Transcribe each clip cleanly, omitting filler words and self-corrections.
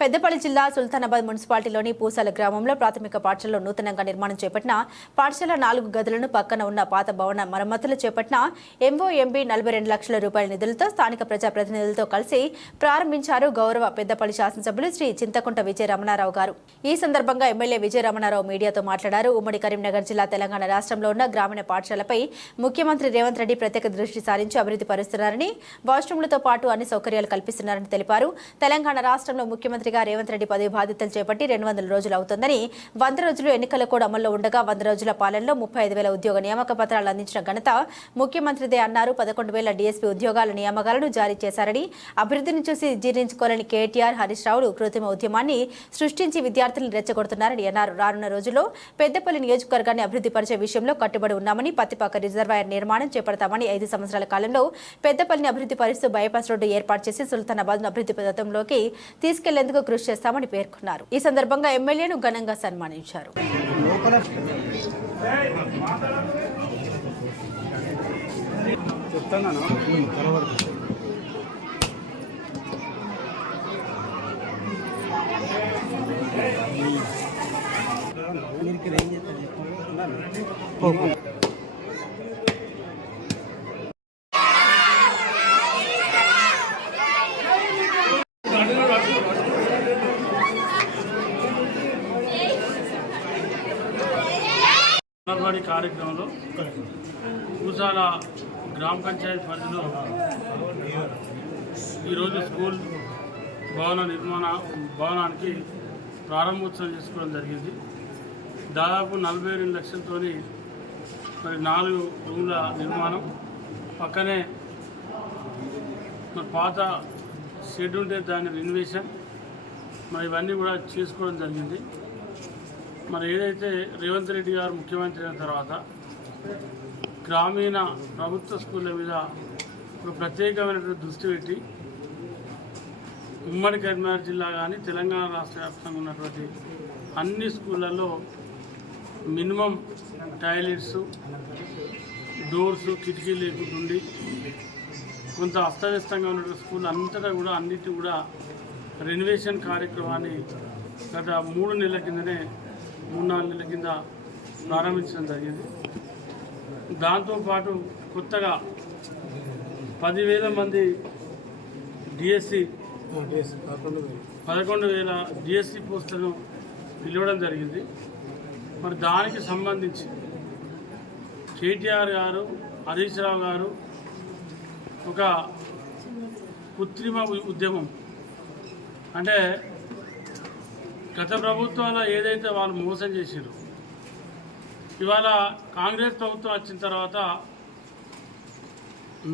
పెద్దపల్లి జిల్లా సుల్తానాబాద్ మున్సిపాలిటీలోని పూసాల గ్రామంలో ప్రాథమిక పాఠశాలలో నూతనంగా నిర్మాణం చేపట్టిన పాఠశాల 4 గదులను పక్కన ఉన్న పాత భవన మరమ్మతులు చేపట్టిన ఎంఓఎంబీ 42 లక్షల రూపాయల నిధులతో స్థానిక ప్రజాప్రతినిధులతో కలిసి ప్రారంభించారు గౌరవ పెద్దపల్లి శాసనసభ్యులు శ్రీ చింతకుంట విజయ రమణారావు గారు. ఈ సందర్భంగా ఎమ్మెల్యే విజయ రమణారావు మీడియాతో మాట్లాడారు. ఉమ్మడి కరీంనగర్ జిల్లా తెలంగాణ రాష్ట్రంలో ఉన్న గ్రామీణ పాఠశాలపై ముఖ్యమంత్రి రేవంత్ రెడ్డి ప్రత్యేక దృష్టి సారించి అభివృద్ధి పరుస్తున్నారని, వాష్రూమ్లతో పాటు అన్ని సౌకర్యాలు కల్పిస్తున్నారని తెలిపారు. తెలంగాణ రాష్ట్రంలో ముఖ్యమంత్రి రేవంత్ రెడ్డి పదవి బాధ్యతలు చేపట్టి 200 రోజులు అవుతుందని, 100 రోజులు ఎన్నికల కోడ్ అమల్లో ఉండగా 100 రోజుల పాలనలో 35,000 ఉద్యోగ నియామక పత్రాలు అందించిన ఘనత ముఖ్యమంత్రిదే అన్నారు. 11,000 డీఎస్పీ ఉద్యోగాల నియామకాలను జారీ చేశారని, అభివృద్ధిని చూసి జీర్ణించుకోలేని కేటీఆర్, హరీష్ రావులు కృత్రిమ ఉద్యమాన్ని సృష్టించి విద్యార్థులను రెచ్చగొడుతున్నారని అన్నారు. రానున్న రోజుల్లో పెద్దపల్లి నియోజకవర్గాన్ని అభివృద్ధి పరిచే విషయంలో కట్టుబడి ఉన్నామని, పత్తిపాక రిజర్వాయర్ నిర్మాణం చేపడతామని, 5 సంవత్సరాల కాలంలో పెద్దపల్లిని అభివృద్ధి పరుస్తూ బైపాస్ రోడ్డు ఏర్పాటు చేసి సుల్తానాబాద్ అభివృద్ధి పథంలోకి తీసుకెళ్లేందుకు కృషి చేస్తామని పేర్కొన్నారు. ఈ సందర్భంగా ఎమ్మెల్యేను ఘనంగా సన్మానించారు. కార్యక్రమంలో పూసాల గ్రామ పంచాయతీ పరిధిలో ఈరోజు స్కూల్ భవనానికి ప్రారంభోత్సవం చేసుకోవడం జరిగింది. దాదాపు 42 లక్షలతో మరి 4 రూమ్ల నిర్మాణం, పక్కనే మరి పాత షెడ్ ఉంటే దాని రెనోవేషన్, మరి ఇవన్నీ కూడా చేసుకోవడం జరిగింది. మరి ఏదైతే రేవంత్ రెడ్డి గారు ముఖ్యమంత్రి అయిన తర్వాత గ్రామీణ ప్రభుత్వ స్కూళ్ళ మీద ఒక ప్రత్యేకమైనటువంటి దృష్టి పెట్టి ఉమ్మడి కరీంనగర్ జిల్లా కానీ తెలంగాణ రాష్ట్ర వ్యాప్తంగా ఉన్నటువంటి అన్ని స్కూళ్ళల్లో మినిమం టాయిలెట్స్, డోర్స్, కిటికీలు లేకుంటుండి కొంత అస్తవ్యస్తంగా ఉన్న స్కూల్ అంతటా కూడా అన్నిటి కూడా రెనోవేషన్ కార్యక్రమాన్ని గత 3 నెలల కిందనే 3-4 నెలల కింద ప్రారంభించడం జరిగింది. దాంతోపాటు కొత్తగా 10,000 మంది డిఎస్సి 11,000 డిఎస్సి పోస్టులను పిలవడం జరిగింది. మరి దానికి సంబంధించి కేటీఆర్ గారు, హరీష్ రావు గారు ఒక కృత్రిమ ఉద్యమం, అంటే గత ప్రభుత్వంలో ఏదైతే వాళ్ళు మోసం చేశారో, ఇవాళ కాంగ్రెస్ ప్రభుత్వం వచ్చిన తర్వాత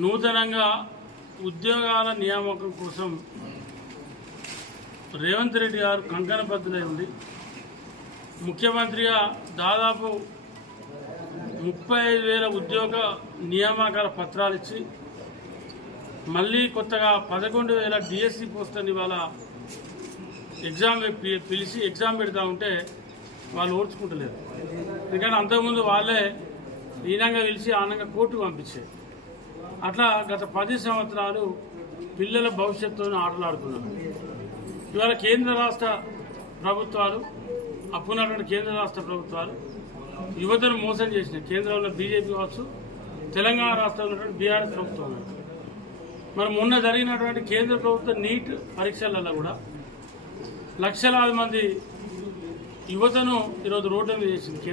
నూతనంగా ఉద్యోగాల నియామకం కోసం రేవంత్ రెడ్డి గారు కంకణబద్ధులై ఉండి ముఖ్యమంత్రిగా దాదాపు 35,000 ఉద్యోగ నియామకాల పత్రాలు ఇచ్చి మళ్ళీ కొత్తగా 11,000 డిఎస్సి పోస్టులను ఇవాళ ఎగ్జామ్ పిలిచి ఎగ్జామ్ పెడతా ఉంటే వాళ్ళు ఓర్చుకుంటలేరు. ఎందుకంటే అంతకుముందు వాళ్ళే ఈనంగా పిలిచి ఆనంగా కోర్టుకు పంపించారు. అట్లా గత 10 సంవత్సరాలు పిల్లల భవిష్యత్తును ఆటలాడుకున్నారు. ఇవాళ కేంద్ర రాష్ట్ర ప్రభుత్వాలు, అప్పున్నటువంటి కేంద్ర రాష్ట్ర ప్రభుత్వాలు యువతను మోసం చేసినాయి. కేంద్రంలో బీజేపీ కావచ్చు, తెలంగాణ రాష్ట్రంలో ఉన్నటువంటి బీఆర్ఎస్ ప్రభుత్వం. మరి మొన్న జరిగినటువంటి కేంద్ర ప్రభుత్వ నీట్ పరీక్షలలో కూడా లక్షలాది మంది యువతను ఈరోజు రోడ్డు మీద చేసింది.